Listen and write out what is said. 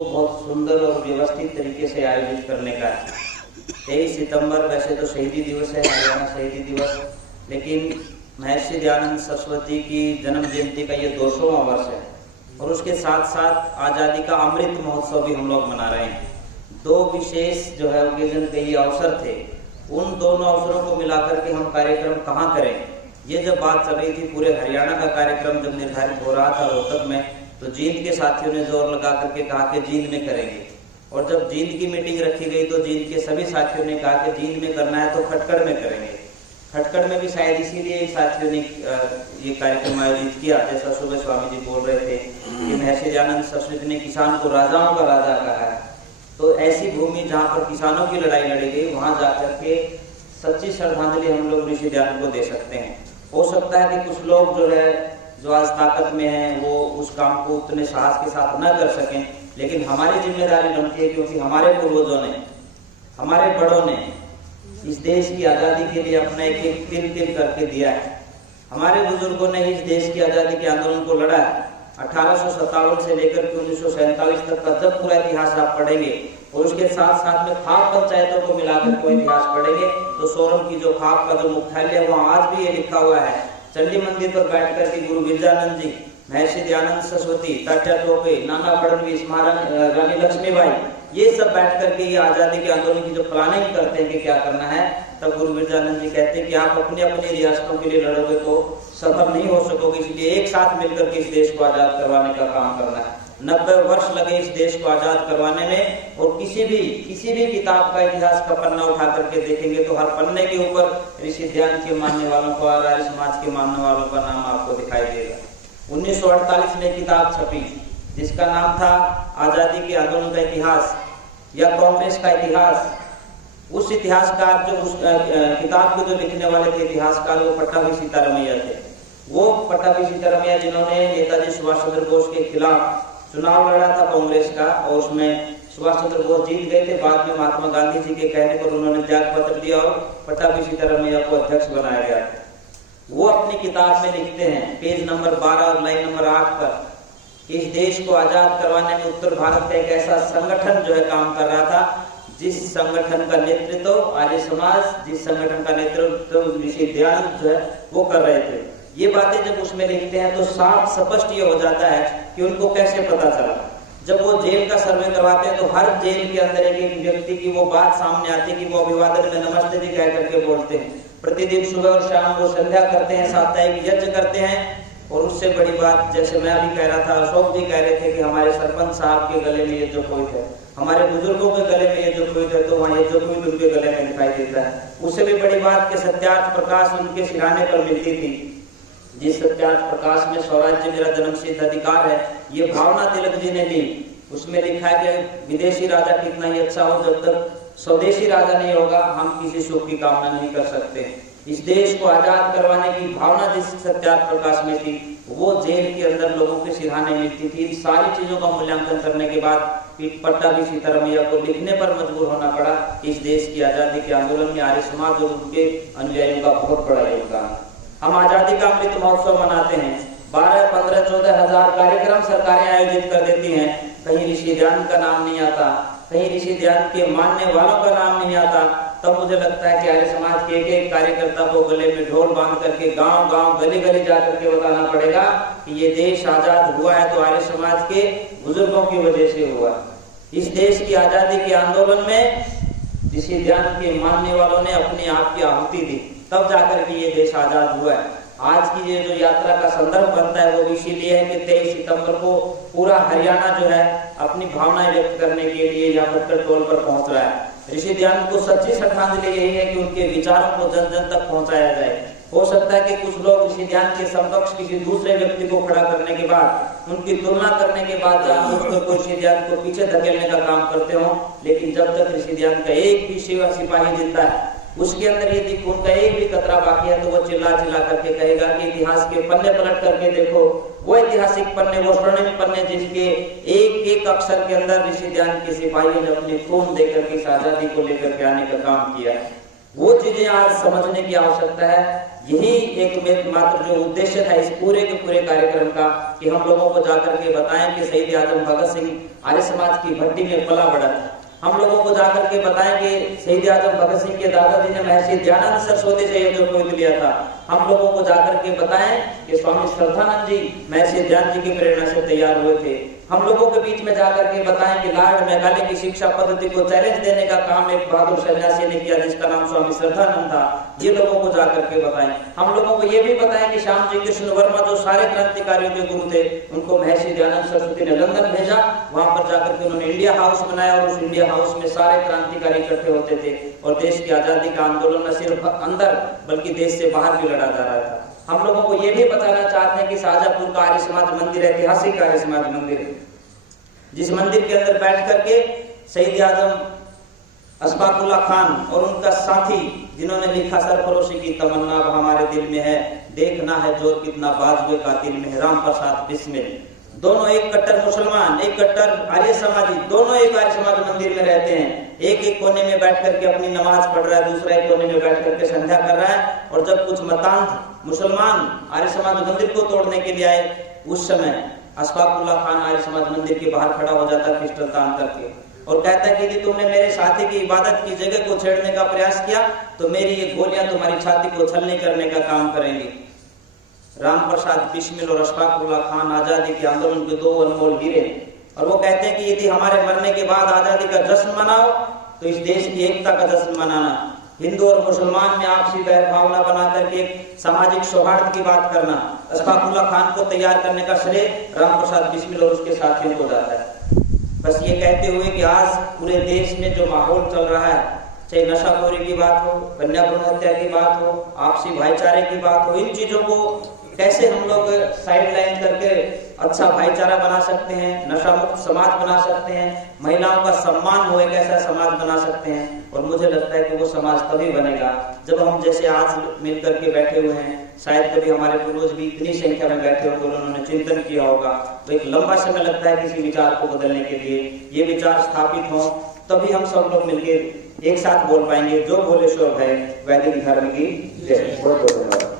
बहुत सुंदर और व्यवस्थित तरीके से आयोजित करने का है। 23 सितंबर वैसे तो शहीदी दिवस है, हरियाणा शहीदी दिवस, लेकिन महर्षि दयानंद सरस्वती की जन्म जयंती का ये 200वां वर्ष है और उसके साथ साथ आज़ादी का अमृत महोत्सव भी हम लोग मना रहे हैं। दो विशेष जो है ओकेजन के ये अवसर थे, उन दोनों अवसरों को मिलाकर के हम कार्यक्रम कहाँ करें, ये जब बात चल रही थी, पूरे हरियाणा का कार्यक्रम जब निर्धारित हो रहा था रोहतक में, तो जींद के साथियों ने जोर लगा करके कहा कि जींद में करेंगे। और जब जींद की मीटिंग रखी गई तो जींद के सभी साथियों ने कहा कि जींद में करना है तो खटकड़ में करेंगे। खटकड़ में भी शायद इसीलिए साथियों ने ये कार्यक्रम आयोजित किया, जैसा सुबह स्वामी जी बोल रहे थे कि महर्षि दयानंद सरस्वती ने किसान को राजाओं का राजा कहा है। तो ऐसी भूमि जहाँ पर किसानों की लड़ाई लड़ी गई, वहाँ जाकर के सच्ची श्रद्धांजलि हम लोग ऋषि दयानंद को दे सकते हैं। हो सकता है कि कुछ लोग जो है जो आज ताकत में हैं वो उस काम को उतने साहस के साथ न कर सकें, लेकिन हमारी जिम्मेदारी बनती है, क्योंकि हमारे पूर्वजों ने, हमारे बड़ों ने इस देश की आज़ादी के लिए अपना एक एक तिल तिल करके दिया है। हमारे बुजुर्गों ने इस देश की आज़ादी के आंदोलन को लड़ा है। 1857 से लेकर के 1947 तक का जब पूरा इतिहास आप पढ़ेंगे और उसके साथ साथ में खाप पंचायतों को मिलाकर कोई इतिहास पढ़ेंगे तो सोरम की जो खाप का जो मुख्यालय है वहाँ आज भी ये लिखा हुआ है, चंडी मंदिर पर बैठ कर के गुरु विरजानंद जी, महर्षि दयानंद सरस्वती, तात्या टोपे, नाना फडणवीस, महारानी रानी लक्ष्मीबाई, ये सब बैठ करके ये आज़ादी के आंदोलन की जो प्लानिंग करते हैं कि क्या करना है, तब गुरु विरजानंद जी कहते हैं कि आप अपनी अपनी रियासतों के लिए लड़ोगे तो सफल नहीं हो सकोगे, इसलिए एक साथ मिलकर के इस देश को आज़ाद करवाने का काम करना है। 90 वर्ष लगे इस देश को आज़ाद करवाने में, और किसी भी किताब का इतिहास का पन्ना उठा करके देखेंगे तो हर पन्ने के ऊपर ऋषि ध्यान के मानने वालों का और आर्य समाज के मानने वालों का नाम आपको दिखाई देगा। 1948 में किताब छपी जिसका नाम था आज़ादी के आंदोलन का इतिहास या कांग्रेस का इतिहास। उस इतिहासकार जो उस किताब के जो लिखने वाले थे इतिहासकार, वो पट्टाभी सीतारमैया थे। वो पट्टाभी सीतारमैया जिन्होंने नेताजी सुभाष चंद्र बोस के खिलाफ चुनाव लड़ा था कांग्रेस का, और उसमें सुभाष चंद्र बोस जीत गए थे। बाद में महात्मा गांधी जी के कहने पर उन्होंने त्याग पत्र दिया और पट्टाभी सीतारमैया को अध्यक्ष बनाया गया था। वो अपनी किताब में लिखते हैं, पेज नंबर 12 और लाइन नंबर 8 पर, इस देश को आजाद करवाने में उत्तर भारत का एक ऐसा संगठन जो है काम कर रहा था, जिस संगठन का नेतृत्व आर्य समाज, जिस संगठन का नेतृत्व ऋषि दयानंद जो है वो कर रहे थे। ये बातें जब उसमें लिखते हैं तो साफ स्पष्ट ये हो जाता है कि उनको कैसे पता चला। जब वो जेल का सर्वे करवाते हैं तो हर जेल के अंदर एक व्यक्ति की वो बात सामने आती है कि वो अभिवादन में नमस्ते जी कह करके बोलते हैं। प्रतिदिन सुबह और शाम वो संध्या करते हैं, साप्ताहिक यज्ञ करते हैं। और उससे बड़ी बात, जैसे मैं अभी कह रहा था, अशोक जी कह रहे थे कि हमारे सरपंच साहब के गले में ये जो कोई है, हमारे बुजुर्गों के गले में ये जो कोई है, तो वहाँ ये जो कोई उनके गले में दिखाई देता है। उससे भी बड़ी बात कि सत्यार्थ प्रकाश उनके सिरहाने पर मिलती थी। जिस सत्यार्थ प्रकाश में स्वराज्य मेरा जन्मसिद्ध अधिकार है, ये भावना तिलक जी ने ली। उसमें लिखा है कि विदेशी राजा कितना ही अच्छा हो, जब तक स्वदेशी राजा नहीं होगा हम किसी सुख की कामना नहीं कर सकते। इस देश को आजाद करवाने की भावना जिस सत्यार्थ प्रकाश में थी, वो जेल के अंदर लोगों के सिरहाने मिलती थी। इन सारी चीजों का मूल्यांकन करने के बाद पट्टाभी सीतारमैया को लिखने पर मजबूर होना पड़ा। इस देश की आजादी के आंदोलन में आर्य समाज और उनके अनुयायियों का बहुत बड़ा योगदान। हम आजादी का अमृत महोत्सव मनाते हैं, 12, 15, 14 हजार कार्यक्रम सरकारें आयोजित कर देती हैं, कहीं ऋषि दयानंद का नाम नहीं आता, कहीं ऋषि दयानंद के मानने वालों का नाम नहीं आता। तब मुझे लगता है कि आर्य समाज के एक कार्यकर्ता को गले में ढोल बांध करके गांव गांव गली गली जाकर के बताना पड़ेगा कि ये देश आजाद हुआ है तो आर्य समाज के बुजुर्गों की वजह से हुआ। इस देश की आजादी के आंदोलन में ऋषि दयानंद के मानने वालों ने अपने आप की आहुति दी, तब जाकर के ये देश आजाद हुआ है। आज की ये जो यात्रा का संदर्भ बनता है वो इसीलिए है कि 23 सितंबर को पूरा हरियाणा जो है अपनी भावनाएं व्यक्त करने के लिए यहाँ पर टोल पर पहुंच रहा है। ऋषि दयानंद को सच्ची श्रद्धांजलि यही है कि उनके विचारों को जन जन तक पहुंचाया जाए। हो सकता है कि कुछ लोग ऋषि दयानंद के समकक्ष किसी दूसरे व्यक्ति को खड़ा करने के बाद, उनकी तुलना करने के बाद जानबूझकर कोई ऋषि दयानंद को पीछे धकेलने का काम करते हो, लेकिन जब तक ऋषि दयानंद का एक भी सिपाही जिंदा है, उसके अंदर यदि खून का एक भी कतरा बाकी है, तो वो चिल्ला चिल्ला करके कहेगा कि इतिहास के पन्ने पलट करके देखो, वो ऐतिहासिक पन्ने, वो स्वर्णिम पन्ने जिसके एक एक अक्षर के अंदर ऋषि दयानंद के सिपाहियों ने अपने खून देकर के आजादी को लेकर के आने का काम किया है। वो चीजें आज समझने की आवश्यकता है। यही एक मात्र जो उद्देश्य था इस पूरे के पूरे कार्यक्रम का, कि हम लोगों को जाकर के बताएं कि शहीद आजम भगत सिंह आर्य समाज की भट्टी में पला बढ़ा था। हम लोगों को जाकर के बताएं कि शहीद आजम भगत सिंह के दादाजी ने महर्षि दयानंद सरस्वती से ये जो गोद लिया था। हम लोगों को जाकर के बताएं कि स्वामी श्रद्धानंद जी महर्षि दयानंद जी की प्रेरणा से तैयार हुए थे। हम लोगों के बीच में जाकर के बताएं कि लॉर्ड मेघालय की शिक्षा पद्धति को चैलेंज देने का काम एक बहादुर सन्यासी ने किया जिसका नाम स्वामी श्रद्धानंद था। ये लोगों को जाकर के बताएं। हम लोगों को ये भी बताएं कि श्याम जी कृष्ण वर्मा जो सारे क्रांतिकारियों के गुरु थे, उनको महर्षि दयानंद सरस्वती ने लंदन भेजा। वहां पर जाकर के उन्होंने इंडिया हाउस बनाया और उस इंडिया हाउस में सारे क्रांतिकारी इकट्ठे होते थे और देश की आजादी का आंदोलन न सिर्फ अंदर बल्कि देश से बाहर भी लड़ा जा रहा था। हम लोगों को ये भी बताना चाहते हैं कि शाहजहांपुर का आर्य समाज मंदिर ऐतिहासिक आर्य समाज मंदिर है, जिस मंदिर के अंदर बैठ करके शहीद आजम अशफाकुल्लाह खान और उनका साथी जिन्होंने लिखा सरफरोशी की तमन्ना अब हमारे दिल में है, देखना है जोर कितना बाजुए का दिल में है, राम प्रसाद बिस्मिल। दोनों एक कट्टर मुसलमान, एक कट्टर आर्य समाजी, दोनों एक आर्य समाज मंदिर में रहते हैं। एक कोने में बैठ करके अपनी नमाज पढ़ रहा है, दूसरा एक कोने में बैठ करके संध्या कर रहा है। और जब कुछ मतांध मुसलमान आर्य समाज मंदिर को तोड़ने के लिए आए, उस समय अशफाकुल्लाह खान आर्य समाज मंदिर के बाहर खड़ा हो जाता है पिस्टल तान करके और कहता है कि यदि तुमने मेरे साथी की इबादत की जगह को छेड़ने का प्रयास किया तो मेरी ये गोलियां तुम्हारी छाती को छलनी करने का काम करेंगी। राम प्रसाद बिस्मिल और अशफाकुल्लाह खान आजादी के आंदोलन के दो अनमोल हीरे, और वो कहते हैं कि यदि हमारे मरने के बाद आजादी का जश्न मनाओ तो इस देश की एकता का जश्न मनाना, हिंदू और मुसलमान में आपसी भावना बना करके सामाजिक सौहार्द की बात करना। अशफाकुल्लाह खान को तैयार करने का श्रेय राम प्रसाद बिस्मिल और उसके साथियों को जाता है। बस ये कहते हुए कि आज पूरे देश में जो माहौल चल रहा है, चाहे नशाखोरी की बात हो, कन्या भ्रूण हत्या की बात हो, आपसी भाईचारे की बात हो, इन चीजों को कैसे हम लोग साइड लाइन करके अच्छा भाईचारा बना सकते हैं, नशा मुक्त समाज बना सकते हैं, महिलाओं का सम्मान हो एक ऐसा समाज बना सकते हैं। और मुझे लगता है कि वो समाज तभी बनेगा जब हम जैसे आज मिल करके बैठे हुए हैं, शायद कभी हमारे पूर्वज भी इतनी संख्या में बैठे होंगे, उन्होंने चिंतन किया होगा, तो एक लंबा समय लगता है किसी विचार को बदलने के लिए। ये विचार स्थापित हो तभी हम सब लोग मिलकर एक साथ बोल पाएंगे, जो बोले सो है वैदिक धर्म की जय। बहुत बहुत धन्यवाद।